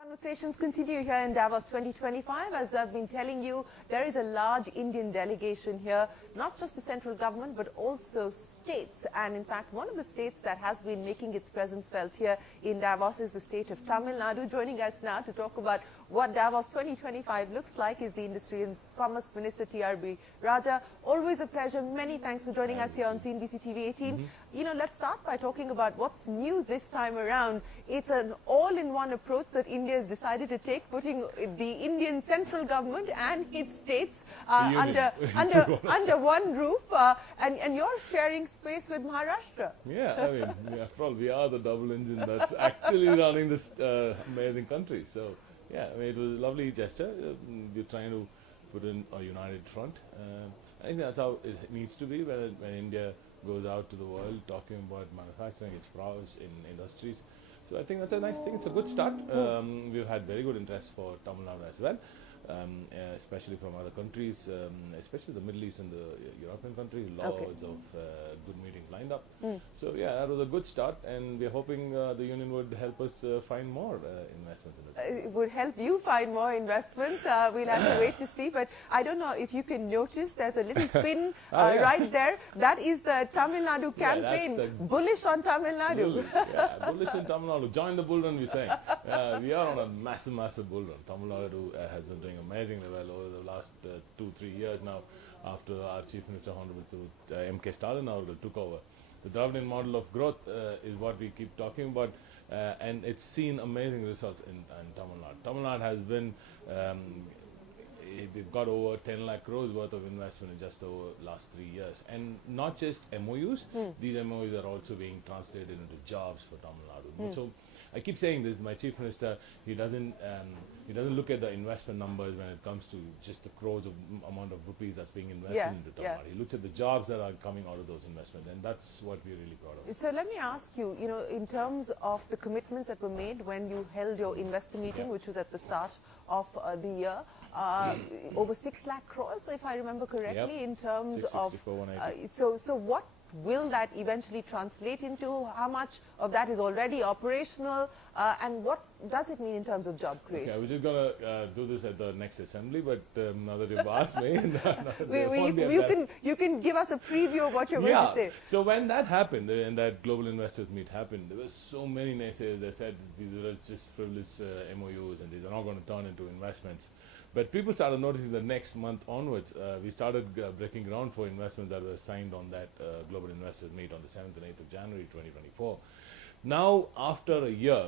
Conversations continue here in Davos 2025. As I've been telling you, there is a large Indian delegation here, not just the central government, but also states. And in fact, one of the states that has been making its presence felt here in Davos is the state of Tamil Nadu. Joining us now to talk about what Davos 2025 looks like is the Industry and Commerce Minister, TRB Raja. Always a pleasure. Many thanks for joining us here on CNBC TV 18. You know, let's start by talking about what's new this time around. It's an all-in-one approach that India has decided to take, putting the Indian central government and its states under one roof, and you're sharing space with Maharashtra. Yeah, I mean, after all, we are the double engine that's actually running this amazing country. So, yeah, I mean, it was a lovely gesture. We're trying to put in a united front. I think that's how it needs to be when India goes out to the world talking about manufacturing, its prowess in industries. So I think that's a nice thing. It's a good start. We've had very good interest for Tamil Nadu as well, especially from other countries, especially the Middle East and the European countries. Loads of good meetings lined up. So yeah, that was a good start, and we're hoping the union would help us find more investments in it. It would help you find more investments. We'll have to wait to see. But I don't know if you can notice, there's a little pin right there. That is the Tamil Nadu campaign. Bullish on Tamil Nadu. Yeah, bullish on Tamil Nadu. Join the bull run, we're saying. We are on a massive bull run. Tamil Nadu has been doing amazingly well over the last 2-3 years now, after our Chief Minister, Honorable M.K. Stalin took over. The Dravidian model of growth is what we keep talking about, and it's seen amazing results in Tamil Nadu. Tamil Nadu has been, we've got over 10 lakh crores worth of investment in just over the last 3 years. And not just MOUs, these MOUs are also being translated into jobs for Tamil Nadu. So I keep saying this, my Chief Minister, he doesn't look at the investment numbers when it comes to just the crores of amount of rupees that's being invested into Tamil Nadu. He looks at the jobs that are coming out of those investments, and that's what we're really proud of. So let me ask you, you know, in terms of the commitments that were made when you held your investor meeting, which was at the start of the year, over 6 lakh crores, if I remember correctly, in terms of, so what will that eventually translate into? How much of that is already operational, and what does it mean in terms of job creation? Okay, I was just going to do this at the next assembly, but now that you've asked me, you can give us a preview of what you're going to say. So when that happened, and that global investors meet happened, there were so many naysayers that said these are just frivolous MOUs and these are not going to turn into investments. But people started noticing the next month onwards, we started breaking ground for investments that were signed on that Global Investors Meet on the 7th and 8th of January 2024. Now, after a year,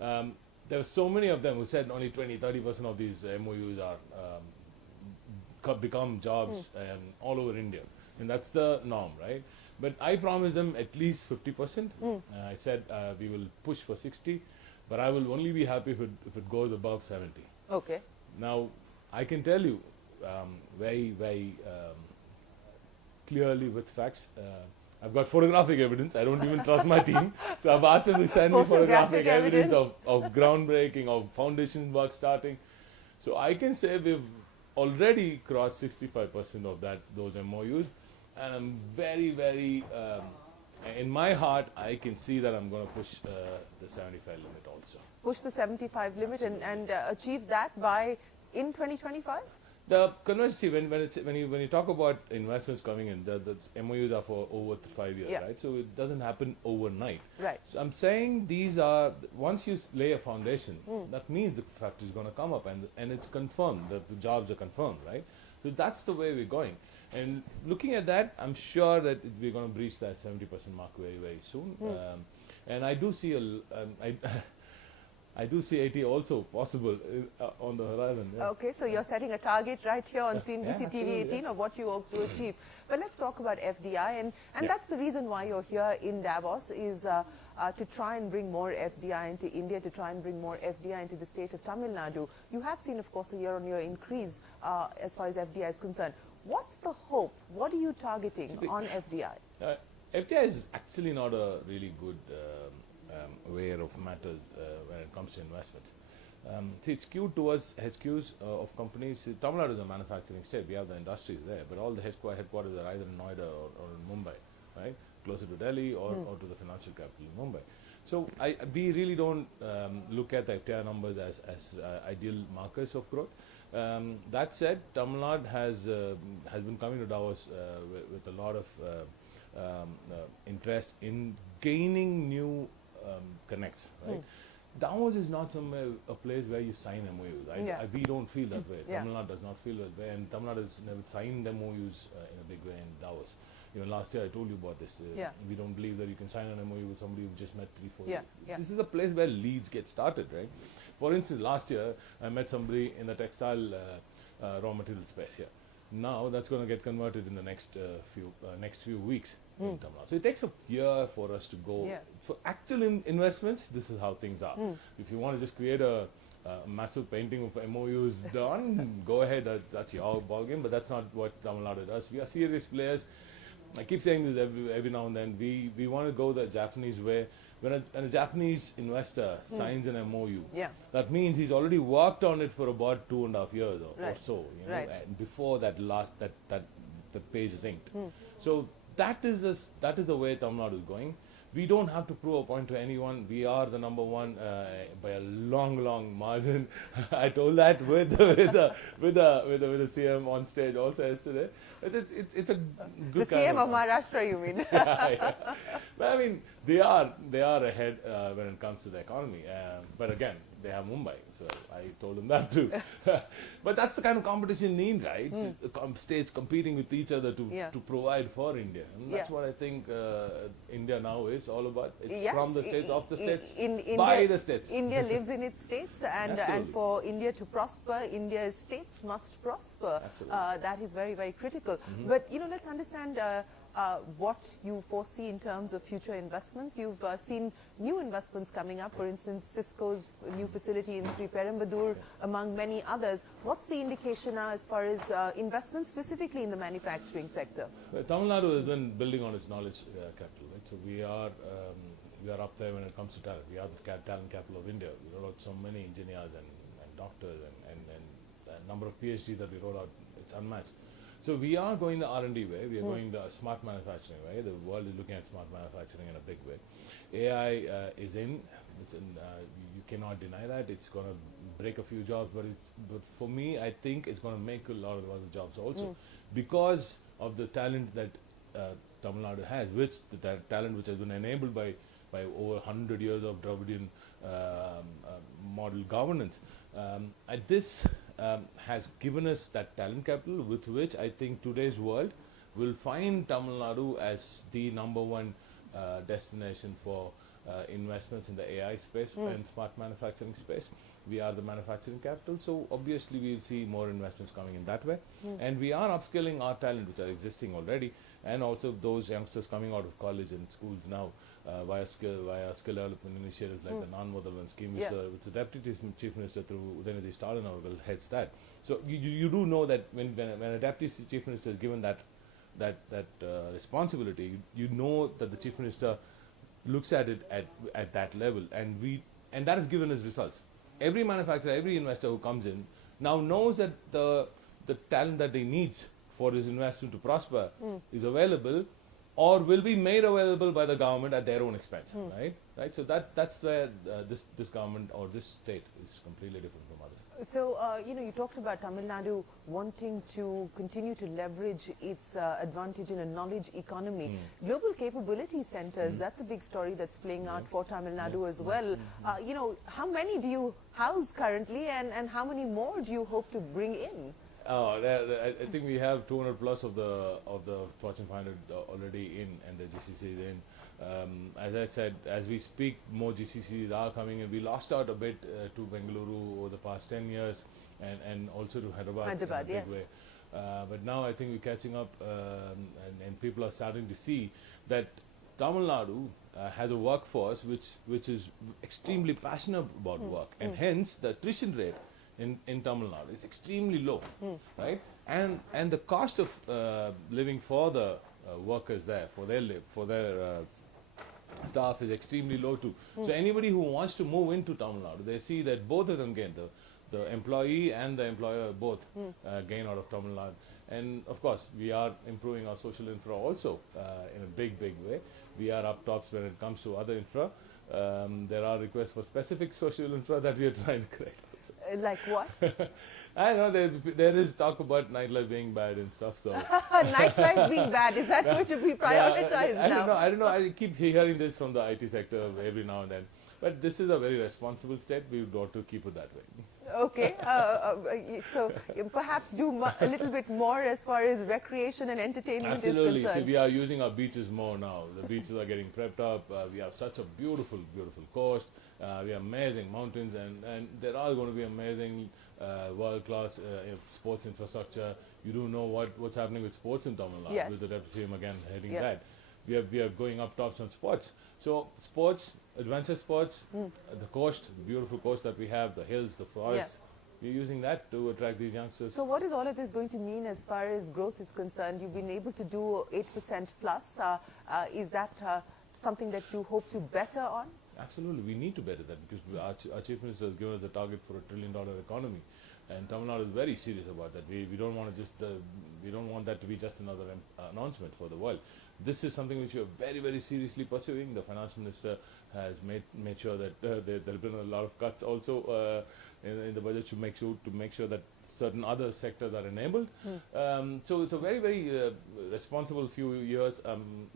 there were so many of them who said only 20-30% of these MOUs are become jobs all over India. And that's the norm, right? But I promised them at least 50%. I said we will push for 60, but I will only be happy if it goes above 70. Okay. Now, I can tell you very clearly with facts. I've got photographic evidence. I don't even trust my team. So I've asked them to send me photographic evidence of groundbreaking, of foundation work starting. So I can say we've already crossed 65% of those MOUs. And I'm very, in my heart, I can see that I'm going to push the 75 limit also. Push the 75 limit and achieve that by in 2025? The convention, when you talk about investments coming in, the MOUs are for over 5 years, right? So it doesn't happen overnight. Right. So I'm saying these are, once you lay a foundation, that means the factory is going to come up and it's confirmed, that the jobs are confirmed, right? So that's the way we're going. And looking at that, I'm sure that we're going to breach that 70% mark very soon. And I do see I do see 80 also possible on the horizon. Yeah. Okay, so you're setting a target right here on CNBC TV 18 of what you hope to achieve. But let's talk about FDI, and that's the reason why you're here in Davos, is to try and bring more FDI into India, to try and bring more FDI into the state of Tamil Nadu. You have seen, of course, a year-on-year increase as far as FDI is concerned. What's the hope? What are you targeting on FDI? FDI is actually not a really good way of matters when it comes to investments. See, it's skewed towards HQs of companies. Tamil Nadu is a manufacturing state. We have the industries there, but all the headquarters are either in Noida or in Mumbai, right? Closer to Delhi or to the financial capital in Mumbai. So we really don't look at the FTI numbers as ideal markers of growth. That said, Tamil Nadu has been coming to Davos with a lot of interest in gaining new connects, right? Davos is not a place where you sign MOUs. We don't feel that way. Yeah. Tamil Nadu does not feel that way, and Tamil Nadu has never signed MOUs in a big way in Davos. Last year I told you about this. We don't believe that you can sign an MOU with somebody you've just met 3-4 years. This is a place where leads get started, right? For instance, last year I met somebody in the textile raw material space here. Now that's going to get converted in the next few weeks in Tamil Nadu. So it takes a year for us to go. For actual investments, this is how things are. If you want to just create a massive painting of MOUs done, go ahead, that's your ballgame, but that's not what Tamil Nadu does. We are serious players. I keep saying this every now and then. We want to go the Japanese way. When a Japanese investor signs an MOU, that means he's already worked on it for about 2.5 years or so. And before that the page is inked. So that is the way Tamil Nadu is going. We don't have to prove a point to anyone. We are the number one by a long margin. I told that with the CM on stage also yesterday. It's a good the CM of Maharashtra, you mean? But I mean, they are ahead when it comes to the economy. But again, they have Mumbai, so I told them that too. But that's the kind of competition you need, right? States competing with each other to provide for India. And that's what I think India now is all about. It's from the states, of the states, by the states. India lives in its states, and for India to prosper, India's states must prosper. That is very, very critical. But let's understand what you foresee in terms of future investments. You've seen new investments coming up, for instance, Cisco's new facility in Sri Perumbudur, among many others. What's the indication now as far as investments specifically in the manufacturing sector? Tamil Nadu has been building on its knowledge capital, right? So we are up there when it comes to talent. We are the talent capital of India. We roll out so many engineers and doctors and the number of PhDs that we roll out, it's unmatched. So we are going the R&D way. We are going the smart manufacturing way. The world is looking at smart manufacturing in a big way. AI is in. You cannot deny that. It's going to break a few jobs, but for me, I think it's going to make a lot of other jobs also, because of the talent that Tamil Nadu has, the talent which has been enabled by over 100 years of Dravidian model governance. This has given us that talent capital with which I think today's world will find Tamil Nadu as the number one destination for investments in the AI space and smart manufacturing space. We are the manufacturing capital, so obviously we'll see more investments coming in that way. And we are upskilling our talent, which are existing already, and also those youngsters coming out of college and schools now via skill development initiatives like the Non-Motherland scheme, which the Deputy Chief Minister through Udayanidhi Stalin will heads that. So you do know that when a Deputy Chief Minister is given that responsibility, you know that the Chief Minister looks at it at that level, and that has given us results. Every manufacturer, every investor who comes in now knows that the talent that he needs for his investment to prosper is available or will be made available by the government at their own expense, right? So that's where this government or this state is completely different from others. So, you talked about Tamil Nadu wanting to continue to leverage its advantage in a knowledge economy. Global capability centers, that's a big story that's playing out for Tamil Nadu as well. How many do you house currently, and how many more do you hope to bring in? I think we have 200 plus of the Fortune 500 already in, and the GCCs in. As I said, as we speak, more GCCs are coming in. We lost out a bit to Bengaluru over the past 10 years, and also to Hyderabad in a big way. But now I think we're catching up, and people are starting to see that Tamil Nadu has a workforce which is extremely passionate about work, and hence the attrition rate in Tamil Nadu is extremely low, right? And the cost of living for the workers there, for their staff is extremely low too. So anybody who wants to move into Tamil Nadu, they see that both of them gain, the employee and the employer both gain out of Tamil Nadu. And of course, we are improving our social infra also in a big way. We are up tops when it comes to other infra. There are requests for specific social infra that we are trying to create also. Like what? I know there is talk about nightlife being bad and stuff. So Nightlife being bad, is that going to be prioritized I now? don't know. I keep hearing this from the IT sector every now and then. But this is a very responsible state. We've got to keep it that way. Okay, so you perhaps do a little bit more as far as recreation and entertainment Absolutely. is See, concerned. we are using our beaches more now. The beaches are getting prepped up. We have such a beautiful coast. We have amazing mountains, and there are going to be amazing world-class sports infrastructure. You do know what's happening with sports in Tamil Nadu, Yes. with the Deputy CM again heading Yeah. that. We are going up tops on sports. So sports, adventure sports, the coast, the beautiful coast that we have, the hills, the forests. We're using that to attract these youngsters. So what is all of this going to mean as far as growth is concerned? You've been able to do 8% plus. Is that something that you hope to better on? Absolutely, we need to better that because our Chief Minister has given us a target for $1 trillion economy, and Tamil Nadu is very serious about that. We don't want to just we don't want that to be just another announcement for the world. This is something which we are very seriously pursuing. The Finance Minister has made sure that there have been a lot of cuts also in the budget to make sure that certain other sectors are enabled. So it's a very responsible few years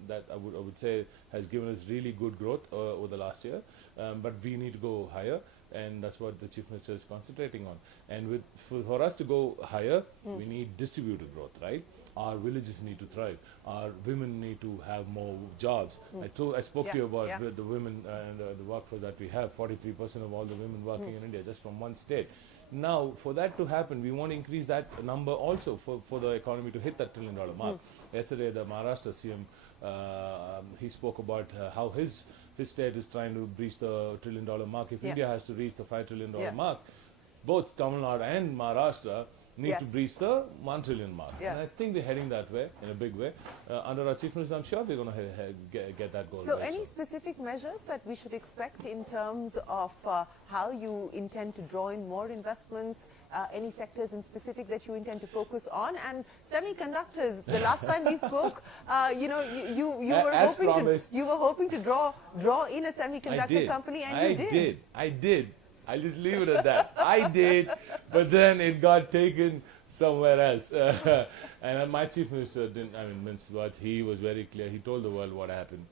that I would say has given us really good growth over the last year. But we need to go higher, and that's what the Chief Minister is concentrating on. And for us to go higher, we need distributed growth, right? Our villages need to thrive. Our women need to have more jobs. I spoke to you about the women and the workforce that we have. 43% of all the women working in India, just from one state. Now, for that to happen, we want to increase that number also for the economy to hit that $1 trillion mark. Yesterday, the Maharashtra CM, he spoke about how his state is trying to breach the $1 trillion mark. If India has to reach the $5 trillion mark, both Tamil Nadu and Maharashtra need to breach the 1 trillion mark. And I think we're heading that way in a big way. Under our Chief Minister, I'm sure we're going to get that goal. So any specific measures that we should expect in terms of how you intend to draw in more investments, any sectors in specific that you intend to focus on? And semiconductors, the last time we spoke, you were hoping to draw in a semiconductor company, and you did. I did. I'll just leave it at that. I did, but then it got taken somewhere else. And my Chief Minister didn't, mince words. He was very clear. He told the world what happened.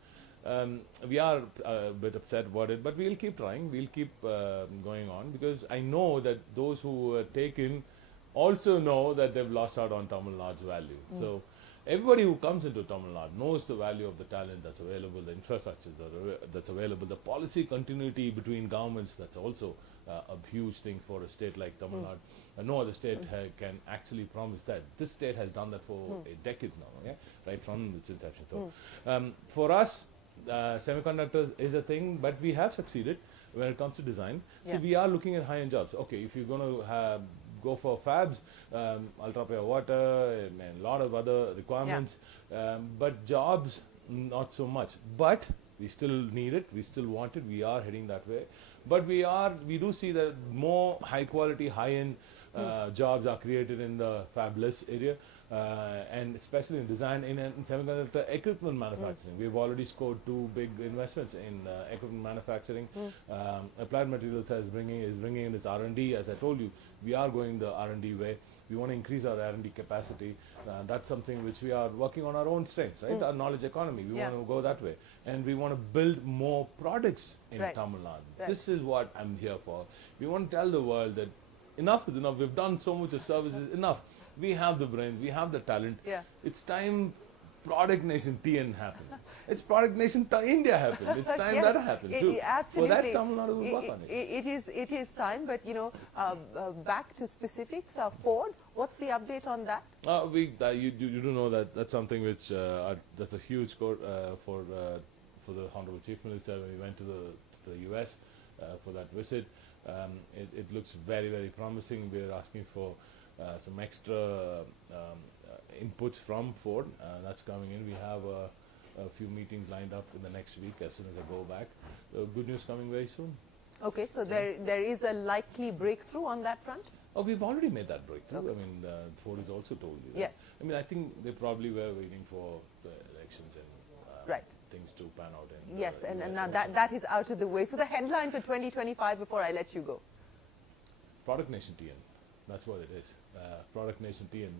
We are a bit upset about it, but we'll keep trying. We'll keep going on, because I know that those who were taken also know that they've lost out on Tamil Nadu's value. So everybody who comes into Tamil Nadu knows the value of the talent that's available, the infrastructure that's available, the policy continuity between governments. That's also a huge thing for a state like Tamil Nadu. No other state can actually promise that. This state has done that for decades now, right from its inception. So, for us, semiconductors is a thing, but we have succeeded when it comes to design. So we are looking at high-end jobs. Okay, if you're going to go for fabs, ultra pure water, and a lot of other requirements, but jobs not so much. But we still need it, we still want it, we are heading that way. But we do see that more high quality, high-end jobs are created in the fabless area, and especially in design in semiconductor equipment manufacturing. We've already scored 2 big investments in equipment manufacturing. Applied Materials is bringing in its R&D. As I told you, we are going the R&D way. We want to increase our R&D capacity. That's something which we are working on our own strengths, right? Our knowledge economy. We want to go that way. And we want to build more products in Tamil Nadu. This is what I'm here for. We want to tell the world that enough is enough. We've done so much of services, enough. We have the brains, we have the talent. It's time Product Nation TN happened. It's Product Nation India happened. It's time that happened too. Absolutely. For that, Tamil Nadu will work on it. It is time, but back to specifics. Ford, what's the update on that? You do know that that's something which that's a huge score for the Honorable Chief Minister when we went to the US for that visit. It looks very promising. We're asking for some extra inputs from Ford. That's coming in. We have a few meetings lined up in the next week as soon as I go back. Good news coming very soon. Okay, so there is a likely breakthrough on that front? Oh, we've already made that breakthrough. Okay. I mean, Ford has also told you that. Yes. I mean, I think they probably were waiting for the elections and Right. things to pan out. In Yes, and US now also. that is out of the way. So the headline for 2025 before I let you go. Product Nation TN. That's what it is. Product Nation TN.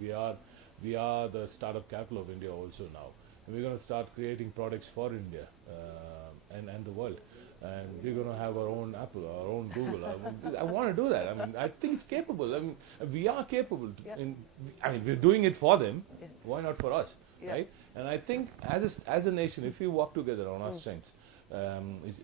We are the startup capital of India also now. And we're going to start creating products for India and the world. And we're going to have our own Apple, our own Google. I want to do that. I mean, I think it's capable. I mean, we are capable. Yeah. I mean, we're doing it for them. Yeah. Why not for us, Yeah. right? And I think as a nation, if we work together on our strengths,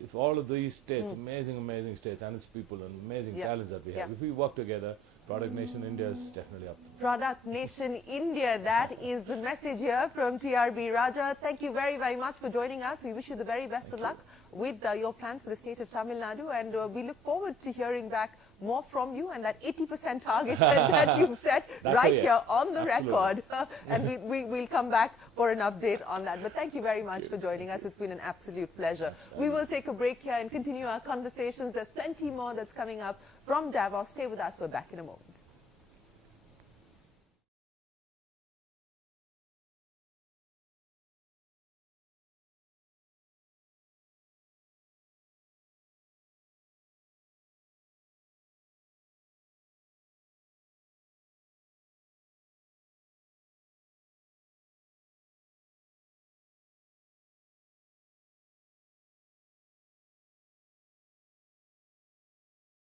if all of these states, amazing states, and its people, and amazing Yeah. talents that we have, Yeah. if we work together, Product Nation India is definitely up. Product Nation India, that is the message here from TRB Raja. Thank you very, very much for joining us. We wish you the very best of luck with your plans for the state of Tamil Nadu, and we look forward to hearing back more from you and that 80% target that you've set That's right a yes. here on the Absolutely. record. And we'll come back for an update on that. But thank you very much for joining us. It's been an absolute pleasure. We will take a break here and continue our conversations. There's plenty more that's coming up from Davos. Stay with us. We're back in a moment.